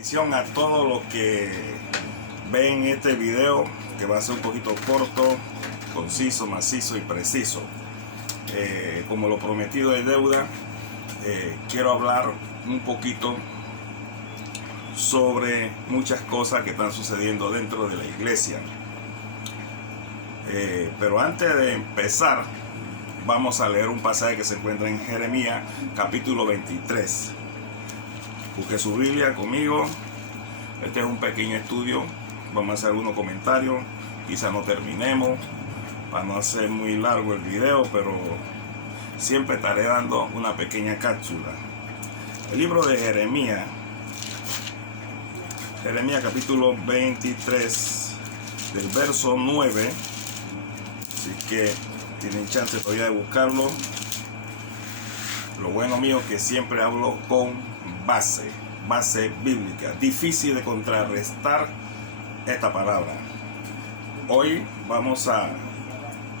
Bendición a todos los que ven este video, que va a ser un poquito corto, conciso, macizo y preciso. Como lo prometido es deuda, quiero hablar un poquito sobre muchas cosas que están sucediendo dentro de la iglesia. Pero antes de empezar, vamos a leer un pasaje que se encuentra en Jeremías capítulo 23. Busque su Biblia conmigo. Este es un pequeño estudio. Vamos a hacer algunos comentarios. Quizá no terminemos para no hacer muy largo el video, pero siempre estaré dando una pequeña cápsula. El libro de Jeremías capítulo 23, del verso 9. Así que tienen chance todavía de buscarlo. Lo bueno mío es que siempre hablo con base bíblica, difícil de contrarrestar esta palabra. Hoy vamos a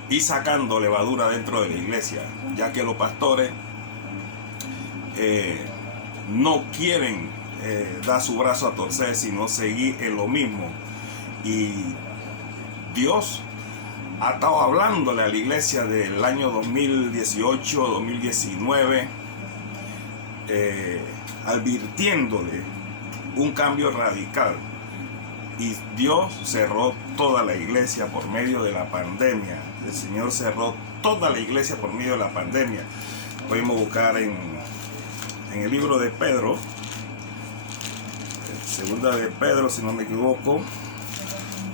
ir sacando levadura dentro de la iglesia, ya que los pastores no quieren dar su brazo a torcer, sino seguir en lo mismo. Y Dios ha estado hablándole a la iglesia del año 2018, 2019, advirtiéndole un cambio radical. Y Dios cerró toda la iglesia por medio de la pandemia. El Señor cerró toda la iglesia por medio de la pandemia. Podemos buscar en el libro de Pedro, segunda de Pedro, si no me equivoco,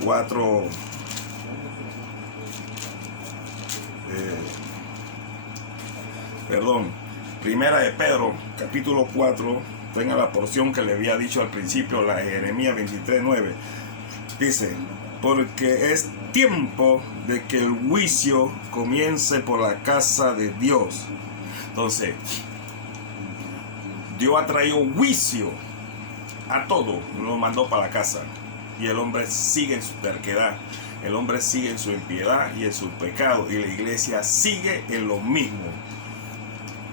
4, primera de Pedro, capítulo 4, tenga la porción que le había dicho al principio, la Jeremías 23:9. Dice: porque es tiempo de que el juicio comience por la casa de Dios. Entonces, Dios ha traído juicio a todo, lo mandó para la casa. Y el hombre sigue en su terquedad, el hombre sigue en su impiedad y en su pecado, y la iglesia sigue en lo mismo.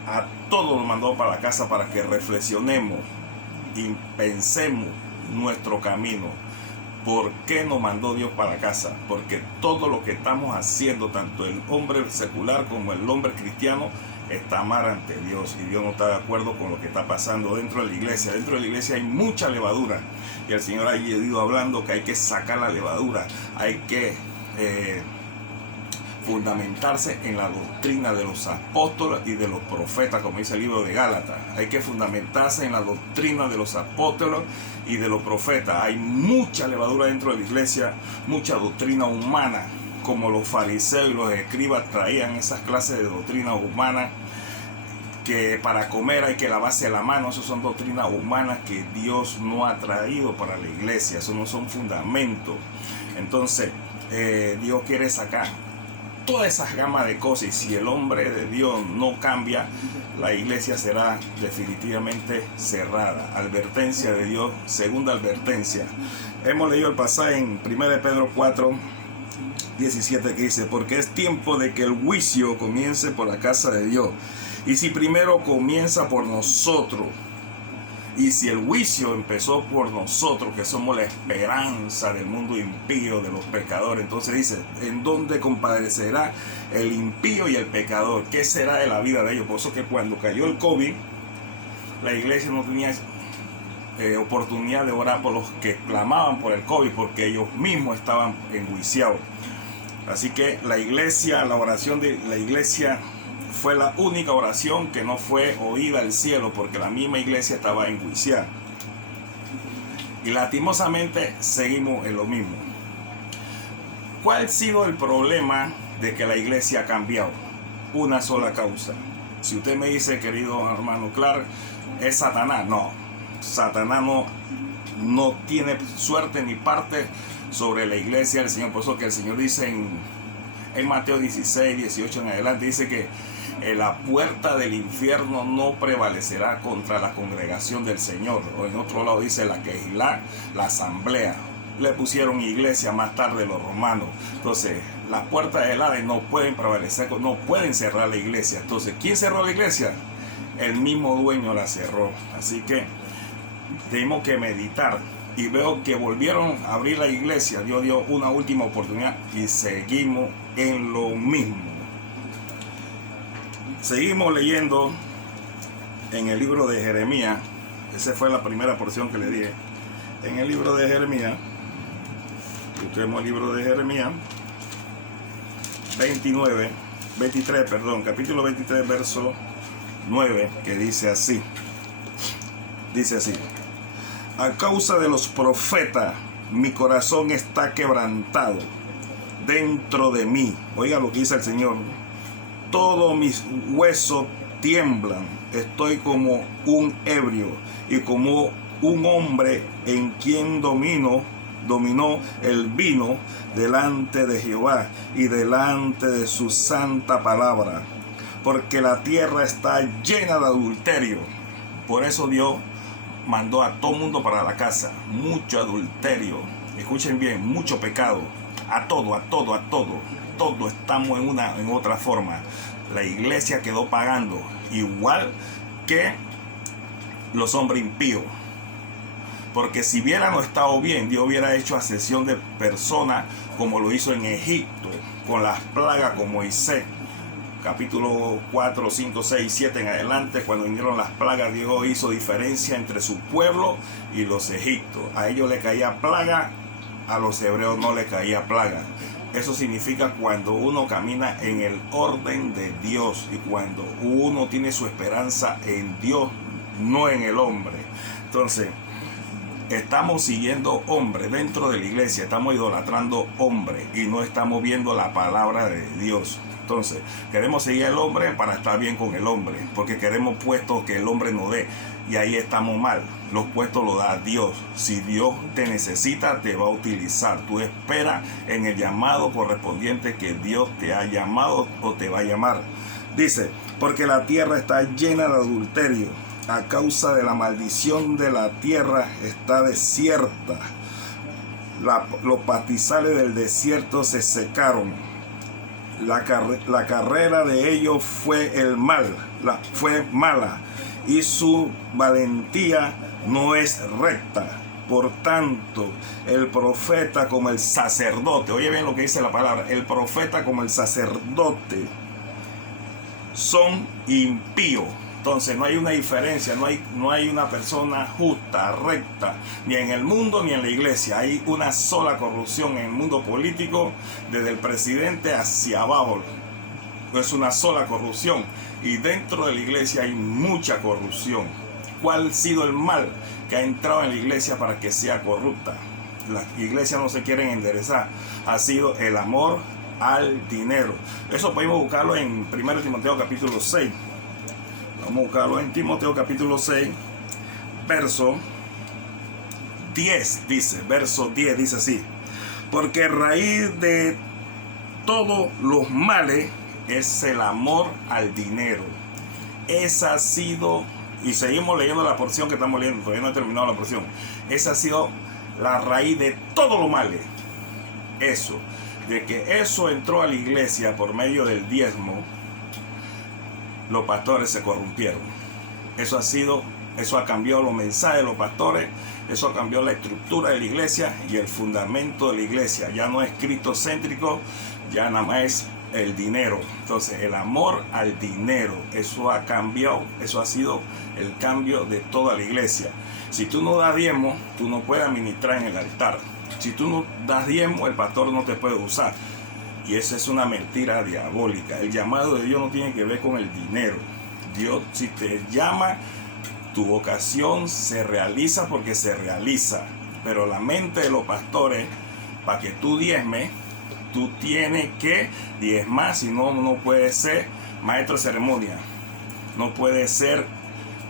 A todos nos mandó para la casa para que reflexionemos y pensemos nuestro camino. ¿Por qué nos mandó Dios para la casa? Porque todo lo que estamos haciendo, tanto el hombre secular como el hombre cristiano, está mal ante Dios, y Dios no está de acuerdo con lo que está pasando dentro de la iglesia. Dentro de la iglesia hay mucha levadura, y el Señor ha ido hablando que hay que sacar la levadura, hay que fundamentarse en la doctrina de los apóstoles y de los profetas, como dice el libro de Gálatas. Hay que fundamentarse en la doctrina de los apóstoles y de los profetas. Hay mucha levadura dentro de la iglesia, mucha doctrina humana, como los fariseos y los escribas traían esas clases de doctrina humana, que para comer hay que lavarse la mano. Esas son doctrinas humanas que Dios no ha traído para la iglesia. Eso no son fundamentos. Entonces Dios quiere sacar todas esas gamas de cosas, y si el hombre de Dios no cambia, la iglesia será definitivamente cerrada. Advertencia de Dios, segunda advertencia. Hemos leído el pasaje en 1 de Pedro 4:17, que dice: porque es tiempo de que el juicio comience por la casa de Dios. Y si primero comienza por nosotros, y si el juicio empezó por nosotros, que somos la esperanza del mundo impío, de los pecadores, entonces dice: ¿en dónde compadecerá el impío y el pecador? ¿Qué será de la vida de ellos? Por eso que cuando cayó el COVID, la iglesia no tenía oportunidad de orar por los que clamaban por el COVID, porque ellos mismos estaban enjuiciados. Así que la iglesia, la oración de la iglesia fue la única oración que no fue oída al cielo, porque la misma iglesia estaba enjuiciada. Y lastimosamente seguimos en lo mismo. ¿Cuál ha sido el problema de que la iglesia ha cambiado? Una sola causa. Si usted me dice, querido hermano Clark, es Satanás. No, Satanás no tiene suerte ni parte sobre la iglesia del Señor. Por eso que el Señor dice en Mateo 16:18 en adelante, dice que la puerta del infierno no prevalecerá contra la congregación del Señor. O en otro lado dice la quejilá, la asamblea. Le pusieron iglesia más tarde los romanos. Entonces, las puertas del Hades no pueden prevalecer, no pueden cerrar la iglesia. Entonces, ¿quién cerró la iglesia? El mismo dueño la cerró. Así que tenemos que meditar. Y veo que volvieron a abrir la iglesia. Dios dio una última oportunidad y seguimos en lo mismo. Seguimos leyendo en el libro de Jeremías. Esa fue la primera porción que le dije. En el libro de Jeremías, busquemos el libro de Jeremías 23, capítulo 23, verso 9, que dice así. Dice así: a causa de los profetas, mi corazón está quebrantado dentro de mí. Oiga lo que dice el Señor. Todos mis huesos tiemblan. Estoy como un ebrio y como un hombre en quien dominó el vino delante de Jehová y delante de su santa palabra. Porque la tierra está llena de adulterio. Por eso Dios mandó a todo mundo para la casa. Mucho adulterio. Escuchen bien, mucho pecado. A todo. Todos estamos en otra forma. La iglesia quedó pagando. Igual que los hombres impíos. Porque si hubiéramos estado bien, Dios hubiera hecho ascensión de personas como lo hizo en Egipto, con las plagas con Moisés. Capítulo 4, 5, 6, 7 en adelante, cuando vinieron las plagas, Dios hizo diferencia entre su pueblo y los egipcios. A ellos le caía plaga, a los hebreos no le caía plaga. Eso significa cuando uno camina en el orden de Dios y cuando uno tiene su esperanza en Dios, no en el hombre. Entonces, estamos siguiendo hombres dentro de la iglesia, estamos idolatrando hombres y no estamos viendo la palabra de Dios. Entonces, queremos seguir al hombre para estar bien con el hombre, porque queremos puestos que el hombre nos dé, y ahí estamos mal. Los puestos los da Dios. Si Dios te necesita, te va a utilizar. Tú esperas en el llamado correspondiente que Dios te ha llamado o te va a llamar. Dice, porque la tierra está llena de adulterio. A causa de la maldición de la tierra está desierta. Los pastizales del desierto se secaron. La carrera de ellos fue mala, y su valentía no es recta. Por tanto, el profeta como el sacerdote, oye bien lo que dice la palabra, el profeta como el sacerdote son impíos. Entonces no hay una diferencia, no hay una persona justa, recta, ni en el mundo ni en la iglesia. Hay una sola corrupción en el mundo político, desde el presidente hacia abajo. Es una sola corrupción. Y dentro de la iglesia hay mucha corrupción. ¿Cuál ha sido el mal que ha entrado en la iglesia para que sea corrupta? Las iglesias no se quieren enderezar. Ha sido el amor al dinero. Eso podemos buscarlo en 1 Timoteo capítulo 6. Vamos a buscarlo en Timoteo capítulo 6, verso 10 dice así: porque raíz de todos los males es el amor al dinero. Esa ha sido, y seguimos leyendo la porción que estamos leyendo, todavía no he terminado la porción. Esa ha sido la raíz de todos los males. Eso, de que eso entró a la iglesia por medio del diezmo. Los pastores se corrompieron. Eso ha cambiado los mensajes de los pastores, eso ha cambiado la estructura de la iglesia y el fundamento de la iglesia. Ya no es cristocéntrico, ya nada más es el dinero. Entonces, el amor al dinero, eso ha cambiado, eso ha sido el cambio de toda la iglesia. Si tú no das diezmo, tú no puedes administrar en el altar. Si tú no das diezmo, el pastor no te puede usar. Y esa es una mentira diabólica. El llamado de Dios no tiene que ver con el dinero. Dios, si te llama, tu vocación se realiza porque se realiza. Pero la mente de los pastores, para que tú diezmes, tú tienes que diezmar. Si no, no puedes ser maestro de ceremonia. No puedes ser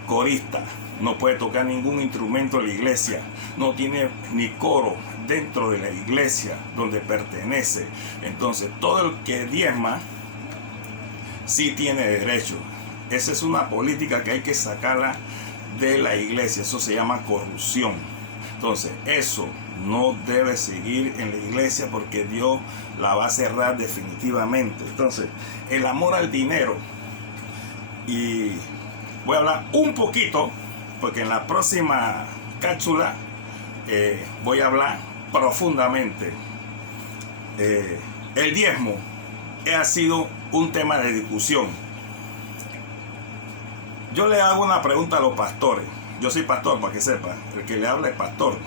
corista. No puede tocar ningún instrumento de la iglesia. No tiene ni coro dentro de la iglesia donde pertenece. Entonces todo el que diezma sí tiene derecho. Esa es una política que hay que sacarla de la iglesia. Eso se llama corrupción. Entonces eso no debe seguir en la iglesia porque Dios la va a cerrar definitivamente. Entonces el amor al dinero, y voy a hablar un poquito porque en la próxima cápsula voy a hablar profundamente. El diezmo ha sido un tema de discusión. Yo le hago una pregunta a los pastores. Yo soy pastor, para que sepa. El que le habla es pastor.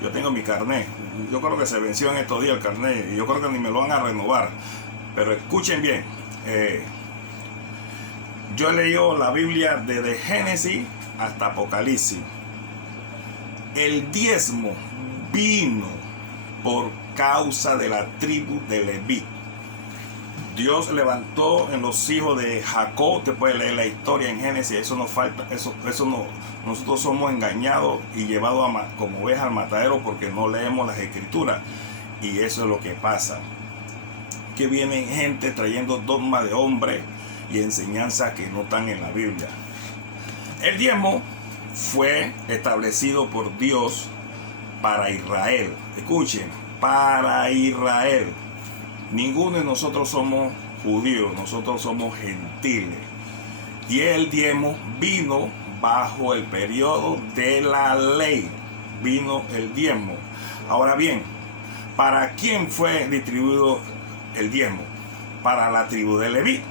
Yo tengo mi carnet. Yo creo que se venció en estos días el carnet. Y yo creo que ni me lo van a renovar. Pero escuchen bien. Yo he leído la Biblia desde Génesis hasta Apocalipsis. El diezmo vino por causa de la tribu de Leví. Dios levantó en los hijos de Jacob. Te puedes leer la historia en Génesis. Eso nos falta. Eso no. Nosotros somos engañados y llevados como ovejas al matadero porque no leemos las escrituras. Y eso es lo que pasa. Que viene gente trayendo dogmas de hombre y enseñanzas que no están en la Biblia. El diezmo fue establecido por Dios para Israel. Escuchen, para Israel. Ninguno de nosotros somos judíos, nosotros somos gentiles. Y el diezmo vino bajo el periodo de la ley. Vino el diezmo. Ahora bien, ¿para quién fue distribuido el diezmo? Para la tribu de Leví.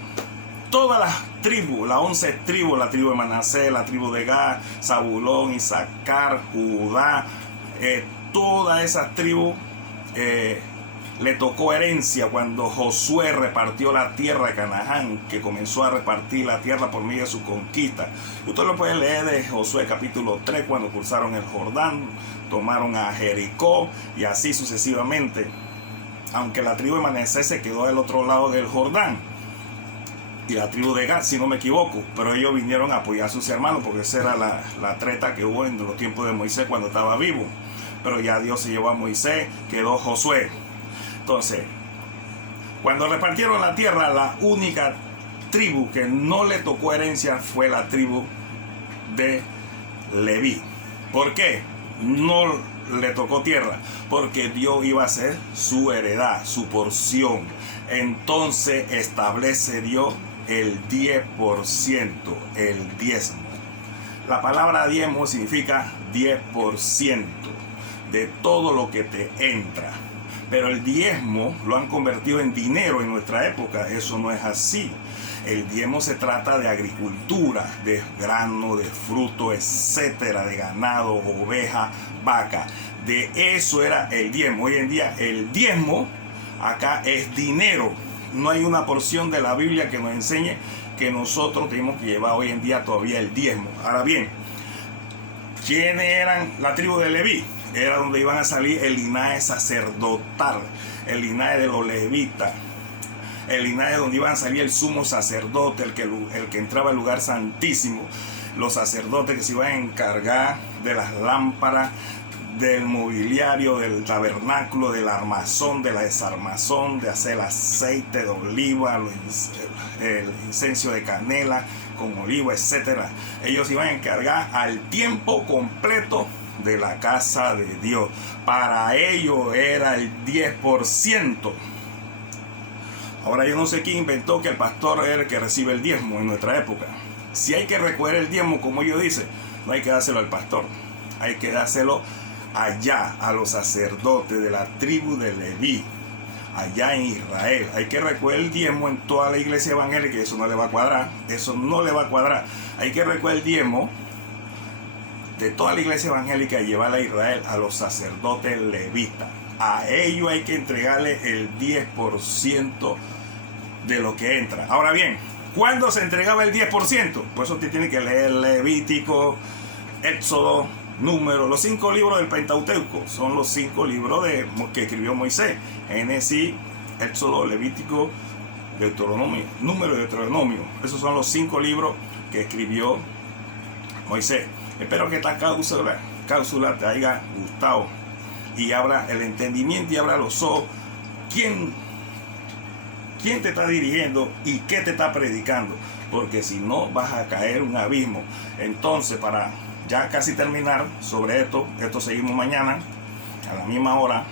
Todas las tribus, las 11 tribus, la tribu de Manasés, la tribu de Gad, Zabulón, Isaacar, Judá, todas esas tribus le tocó herencia cuando Josué repartió la tierra de Canaán, que comenzó a repartir la tierra por medio de su conquista. Usted lo puede leer de Josué capítulo 3, cuando cruzaron el Jordán, tomaron a Jericó y así sucesivamente. Aunque la tribu de Manasés se quedó del otro lado del Jordán. Y la tribu de Gad, si no me equivoco, pero ellos vinieron a apoyar a sus hermanos porque esa era la treta que hubo en los tiempos de Moisés cuando estaba vivo. Pero ya Dios se llevó a Moisés, quedó Josué. Entonces, cuando repartieron la tierra, la única tribu que no le tocó herencia fue la tribu de Leví. ¿Por qué? No le tocó tierra, porque Dios iba a ser su heredad, su porción. Entonces establece Dios el 10%, el diezmo. La palabra diezmo significa 10% de todo lo que te entra. Pero el diezmo lo han convertido en dinero en nuestra época. Eso no es así. El diezmo se trata de agricultura, de grano, de fruto, etcétera, de ganado, oveja, vaca. De eso era el diezmo. Hoy en día el diezmo acá es dinero. No hay una porción de la Biblia que nos enseñe que nosotros tenemos que llevar hoy en día todavía el diezmo. Ahora bien, ¿quiénes eran la tribu de Leví? Era donde iban a salir el linaje sacerdotal, el linaje de los levitas, el linaje donde iban a salir el sumo sacerdote, el que entraba al lugar santísimo, los sacerdotes que se iban a encargar de las lámparas, del mobiliario, del tabernáculo, del armazón, de la desarmazón, de hacer el aceite de oliva, el incienso de canela con oliva, etcétera. Ellos iban a encargar al tiempo completo de la casa de Dios. Para ellos era el 10%. Ahora yo no sé quién inventó que el pastor era el que recibe el diezmo en nuestra época. Si hay que recoger el diezmo, como ellos dicen, no hay que dárselo al pastor, hay que dárselo allá a los sacerdotes de la tribu de Leví, allá en Israel. Hay que recoger el diezmo en toda la iglesia evangélica. Eso no le va a cuadrar, eso no le va a cuadrar. Hay que recoger el diezmo de toda la iglesia evangélica y llevarla a Israel, a los sacerdotes levitas. A ellos hay que entregarle el 10% de lo que entra. Ahora bien, ¿cuándo se entregaba el 10%? Pues eso te tiene que leer Levítico, Éxodo, Número. Los 5 libros del Pentateuco son los 5 libros que escribió Moisés: Génesis, Éxodo, Levítico, Deuteronomio, Número y Deuteronomio. Esos son los 5 libros que escribió Moisés. Espero que esta cápsula te haya gustado y abra el entendimiento y abra los ojos. ¿Quién te está dirigiendo y qué te está predicando? Porque si no, vas a caer en un abismo. Entonces, para ya casi terminar sobre esto seguimos mañana a la misma hora.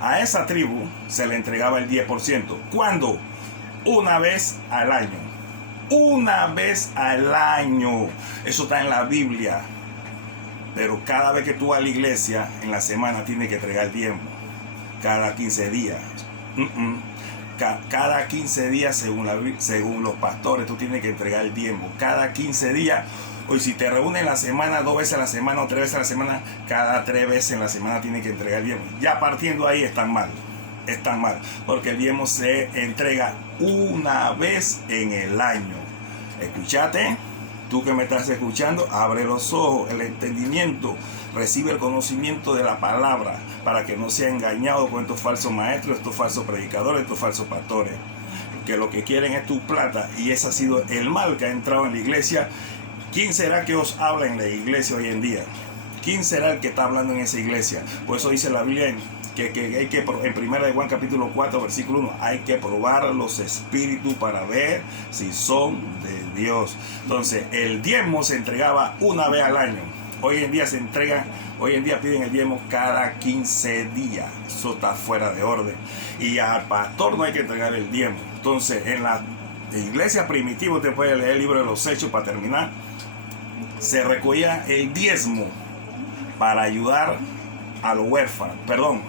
A esa tribu se le entregaba el 10%. ¿Cuándo? Una vez al año. Una vez al año. Eso está en la Biblia. Pero cada vez que tú vas a la iglesia, en la semana tienes que entregar diezmo. Cada 15 días. Cada 15 días, según los pastores, tú tienes que entregar el diezmo. Cada 15 días. O si te reúnes en la semana, 2 veces a la semana o 3 veces a la semana, cada 3 veces en la semana tienes que entregar el diezmo. Ya partiendo ahí están mal. Están mal. Porque el diezmo se entrega una vez en el año. Escúchate. Tú que me estás escuchando, abre los ojos, el entendimiento, recibe el conocimiento de la palabra para que no sea engañado con estos falsos maestros, estos falsos predicadores, estos falsos pastores, que lo que quieren es tu plata, y ese ha sido el mal que ha entrado en la iglesia. ¿Quién será que os habla en la iglesia hoy en día? ¿Quién será el que está hablando en esa iglesia? Por eso dice la Biblia que hay que, en 1 de Juan capítulo 4 versículo 1, hay que probar los espíritus para ver si son de Dios. Entonces el diezmo se entregaba una vez al año. Hoy en día piden el diezmo cada 15 días. Eso está fuera de orden. Y al pastor no hay que entregar el diezmo. Entonces en la iglesia primitiva, usted puede leer el libro de los Hechos para terminar, se recogía el diezmo para ayudar a los huérfanos,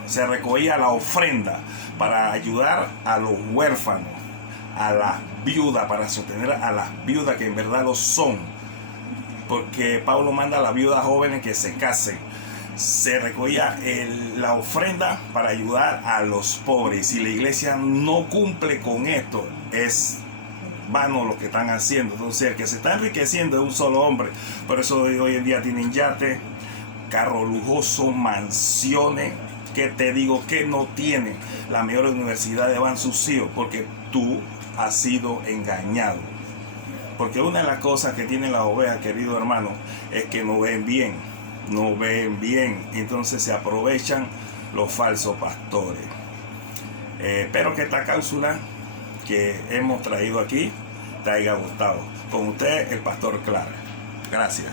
se recogía la ofrenda para ayudar a los huérfanos, a las viudas, para sostener a las viudas que en verdad lo son, porque Pablo manda a las viudas jóvenes que se casen. Se recogía la ofrenda para ayudar a los pobres. Si la iglesia no cumple con esto, es vano lo que están haciendo. Entonces el que se está enriqueciendo es un solo hombre. Por eso hoy en día tienen yates, carros lujosos, mansiones, que te digo que no tienen. Las mejores universidades van sus hijos porque tú has sido engañado. Porque una de las cosas que tienen las ovejas, querido hermano, es que no ven bien. Entonces se aprovechan los falsos pastores. Espero que esta cápsula que hemos traído aquí te haya gustado. Con usted, el pastor Clara. Gracias.